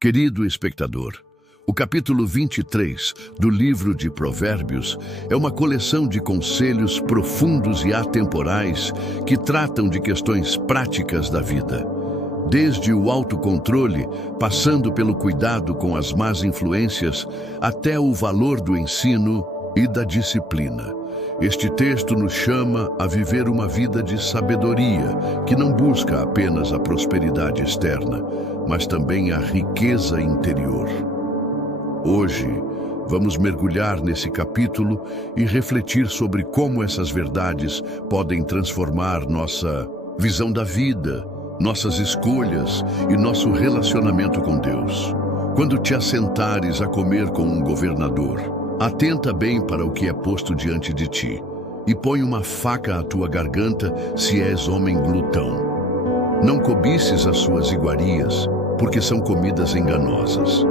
Querido espectador, o capítulo 23 do livro de Provérbios é uma coleção de conselhos profundos e atemporais que tratam de questões práticas da vida. Desde o autocontrole, passando pelo cuidado com as más influências, até o valor do ensino e da disciplina. Este texto nos chama a viver uma vida de sabedoria, que não busca apenas a prosperidade externa, mas também a riqueza interior. Hoje, vamos mergulhar nesse capítulo e refletir sobre como essas verdades podem transformar nossa visão da vida, nossas escolhas e nosso relacionamento com Deus. Quando te assentares a comer com um governador, atenta bem para o que é posto diante de ti, e põe uma faca à tua garganta se és homem glutão. Não cobices as suas iguarias, porque são comidas enganosas.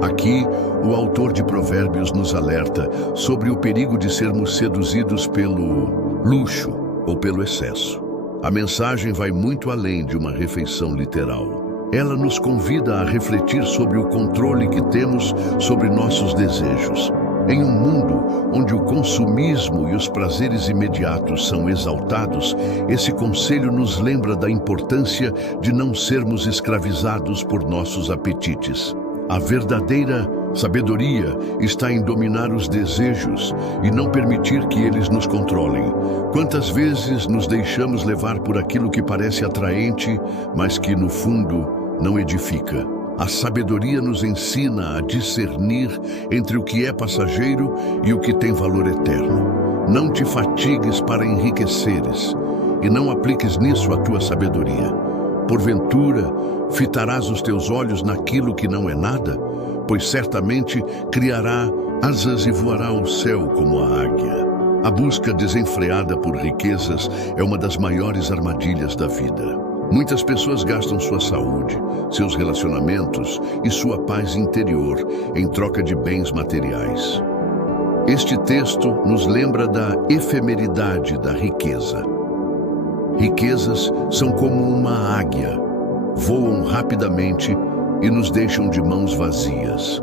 Aqui, o autor de Provérbios nos alerta sobre o perigo de sermos seduzidos pelo luxo ou pelo excesso. A mensagem vai muito além de uma refeição literal. Ela nos convida a refletir sobre o controle que temos sobre nossos desejos. Em um mundo onde o consumismo e os prazeres imediatos são exaltados, esse conselho nos lembra da importância de não sermos escravizados por nossos apetites. A verdadeira sabedoria está em dominar os desejos e não permitir que eles nos controlem. Quantas vezes nos deixamos levar por aquilo que parece atraente, mas que, no fundo, não edifica? A sabedoria nos ensina a discernir entre o que é passageiro e o que tem valor eterno. Não te fatigues para enriqueceres, e não apliques nisso a tua sabedoria. Porventura, fitarás os teus olhos naquilo que não é nada? Pois certamente criará asas e voará ao céu como a águia. A busca desenfreada por riquezas é uma das maiores armadilhas da vida. Muitas pessoas gastam sua saúde, seus relacionamentos e sua paz interior em troca de bens materiais. Este texto nos lembra da efemeridade da riqueza. Riquezas são como uma águia, voam rapidamente e nos deixam de mãos vazias.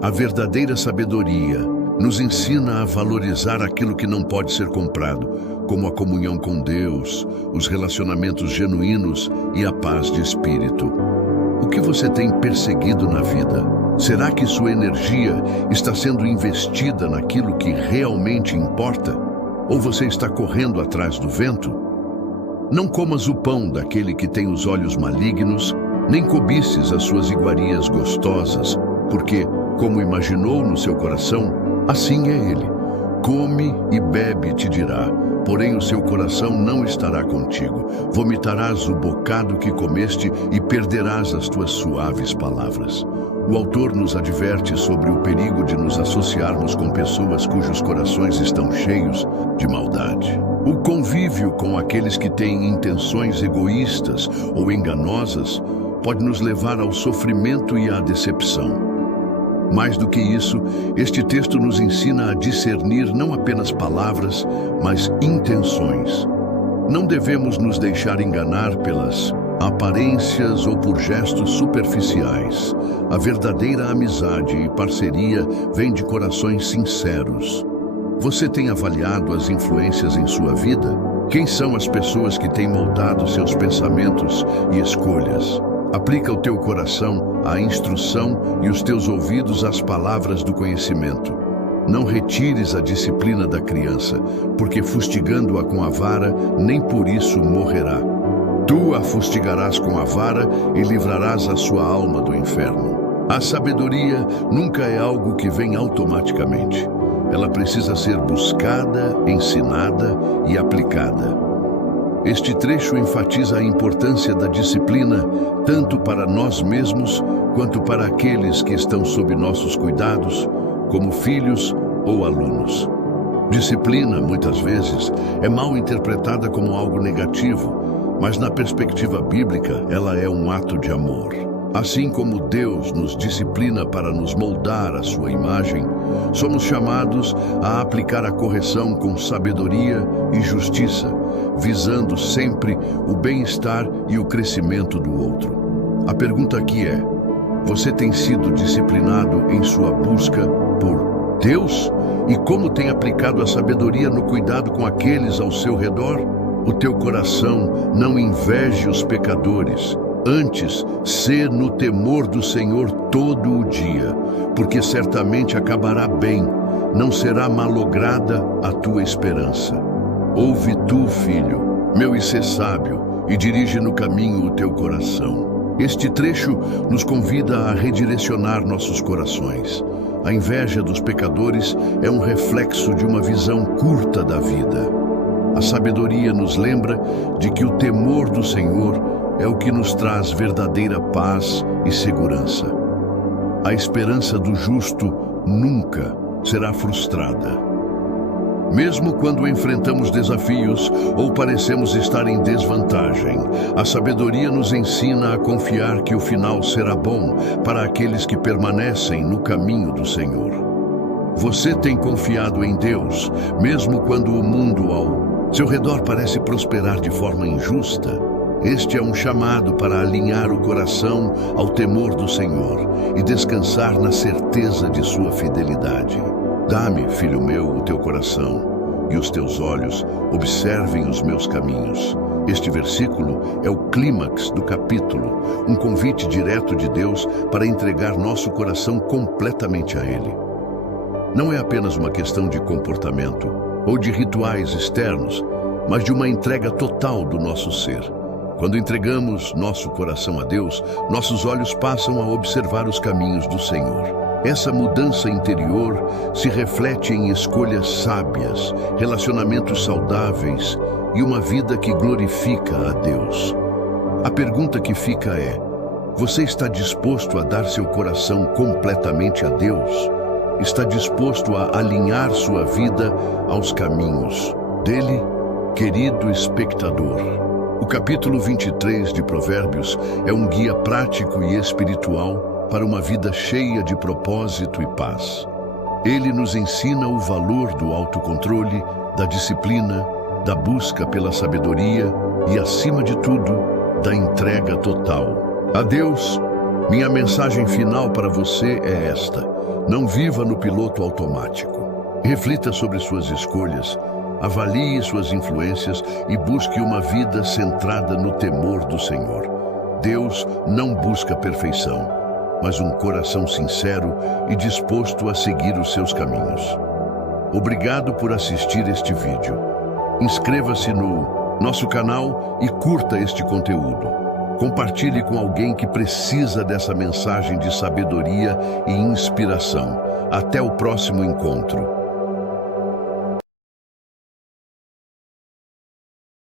A verdadeira sabedoria nos ensina a valorizar aquilo que não pode ser comprado, como a comunhão com Deus, os relacionamentos genuínos e a paz de espírito. O que você tem perseguido na vida? Será que sua energia está sendo investida naquilo que realmente importa? Ou você está correndo atrás do vento? Não comas o pão daquele que tem os olhos malignos, nem cobices as suas iguarias gostosas, porque, como imaginou no seu coração, assim é ele. Come e bebe, te dirá, porém o seu coração não estará contigo. Vomitarás o bocado que comeste e perderás as tuas suaves palavras. O autor nos adverte sobre o perigo de nos associarmos com pessoas cujos corações estão cheios de maldade. O convívio com aqueles que têm intenções egoístas ou enganosas pode nos levar ao sofrimento e à decepção. Mais do que isso, este texto nos ensina a discernir não apenas palavras, mas intenções. Não devemos nos deixar enganar pelas aparências ou por gestos superficiais. A verdadeira amizade e parceria vem de corações sinceros. Você tem avaliado as influências em sua vida? Quem são as pessoas que têm moldado seus pensamentos e escolhas? Aplica o teu coração à instrução e os teus ouvidos às palavras do conhecimento. Não retires a disciplina da criança, porque fustigando-a com a vara, nem por isso morrerá. Tu a fustigarás com a vara e livrarás a sua alma do inferno. A sabedoria nunca é algo que vem automaticamente. Ela precisa ser buscada, ensinada e aplicada. Este trecho enfatiza a importância da disciplina tanto para nós mesmos quanto para aqueles que estão sob nossos cuidados, como filhos ou alunos. Disciplina, muitas vezes, é mal interpretada como algo negativo, mas na perspectiva bíblica, ela é um ato de amor. Assim como Deus nos disciplina para nos moldar à sua imagem, somos chamados a aplicar a correção com sabedoria e justiça, visando sempre o bem-estar e o crescimento do outro. A pergunta aqui é: Você tem sido disciplinado em sua busca por Deus? E como tem aplicado a sabedoria no cuidado com aqueles ao seu redor? O teu coração não inveje os pecadores. Antes, sê no temor do Senhor todo o dia, porque certamente acabará bem, não será malograda a tua esperança. Ouve tu, filho, meu, e sê sábio, e dirige no caminho o teu coração. Este trecho nos convida a redirecionar nossos corações. A inveja dos pecadores é um reflexo de uma visão curta da vida. A sabedoria nos lembra de que o temor do Senhor é o que nos traz verdadeira paz e segurança. A esperança do justo nunca será frustrada. Mesmo quando enfrentamos desafios ou parecemos estar em desvantagem, a sabedoria nos ensina a confiar que o final será bom para aqueles que permanecem no caminho do Senhor. Você tem confiado em Deus, mesmo quando o mundo ao seu redor parece prosperar de forma injusta? Este é um chamado para alinhar o coração ao temor do Senhor e descansar na certeza de sua fidelidade. Dá-me, filho meu, o teu coração, e os teus olhos observem os meus caminhos. Este versículo é o clímax do capítulo, um convite direto de Deus para entregar nosso coração completamente a Ele. Não é apenas uma questão de comportamento ou de rituais externos, mas de uma entrega total do nosso ser. Quando entregamos nosso coração a Deus, nossos olhos passam a observar os caminhos do Senhor. Essa mudança interior se reflete em escolhas sábias, relacionamentos saudáveis e uma vida que glorifica a Deus. A pergunta que fica é: você está disposto a dar seu coração completamente a Deus? Está disposto a alinhar sua vida aos caminhos dele? Querido espectador, o capítulo 23 de Provérbios é um guia prático e espiritual para uma vida cheia de propósito e paz. Ele nos ensina o valor do autocontrole, da disciplina, da busca pela sabedoria e, acima de tudo, da entrega total a Deus. Minha mensagem final para você é esta: não viva no piloto automático. Reflita sobre suas escolhas, avalie suas influências e busque uma vida centrada no temor do Senhor. Deus não busca perfeição, mas um coração sincero e disposto a seguir os seus caminhos. Obrigado por assistir este vídeo. Inscreva-se no nosso canal e curta este conteúdo. Compartilhe com alguém que precisa dessa mensagem de sabedoria e inspiração. Até o próximo encontro.